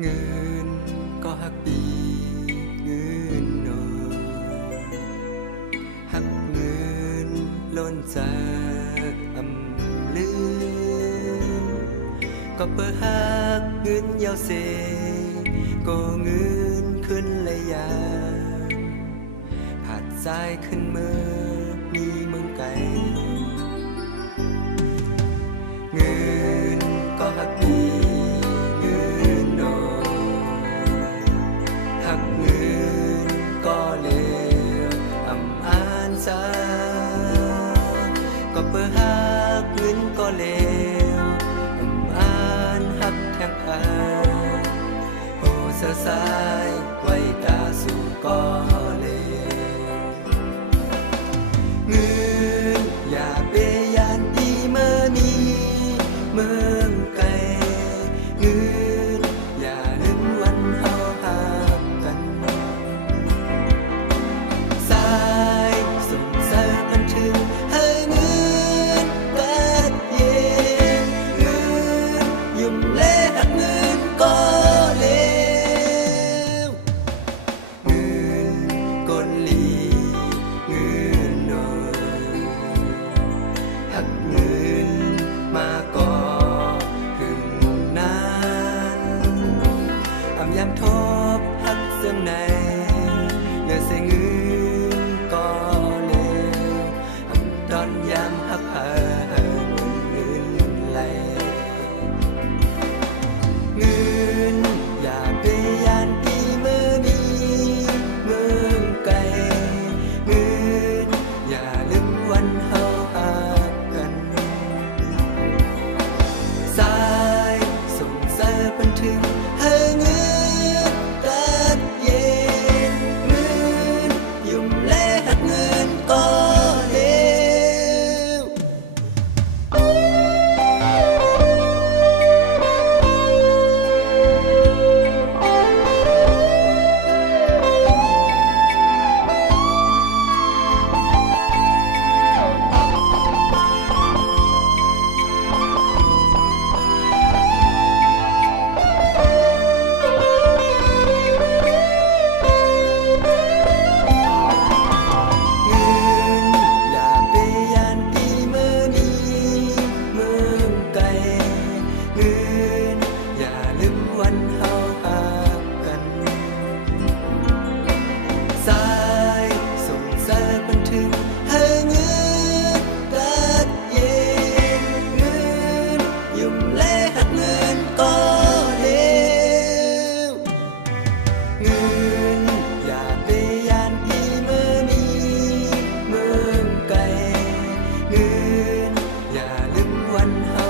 เงินก็หักปีเงินโนหักเงินล้นจากอำลือก็เปิดหักเงินยาวเสก็เงินขึ้นเลยยาผาดใจขึ้นเมื่อมีเมืองไกลเงินก็หักปีเงินโนหักเงินก็เลวอำอานใจก็เปิดหักเงินก็เลวอำอานหักแทงพาโอ้เสือสายไว้กาสู่ก็เลวเงินอย่าเปยานปีเมื่อนี้เมืองไกลเงินอย่าลืมวันเฮาหากันสายส่งสายพันถึงให้เงินกัดเย็นเงินยุ่มเละหักเงินก็เลวเงินกลลีเงินโนหักเงินมาก่อถึงนานอำยามทบหักเสื่อมในเหลือใส่เงินก็เลวอำตอนยามหักหาเงินไหลเงินอย่าไปยานปีเมื่อมีเมืองไกลเงินอย่าลืมวันเฮาหากันสายส่งสายพันถึงให้เงินกัดเย็นเงินยุ่มเละหักเงินก็เลวเงินอย่าไปยานปีเมื่อนี้เมืองไกลเงินอย่าลืมวันเฮาหากันสายส่งสายพันถึงให้เงินกัดเย็นเงินยุ่มเละหักเงินก็เลวเงินอย่าไปยานปีเมื่อนี้เมืองไกลเงินอย่าลืมวันเฮา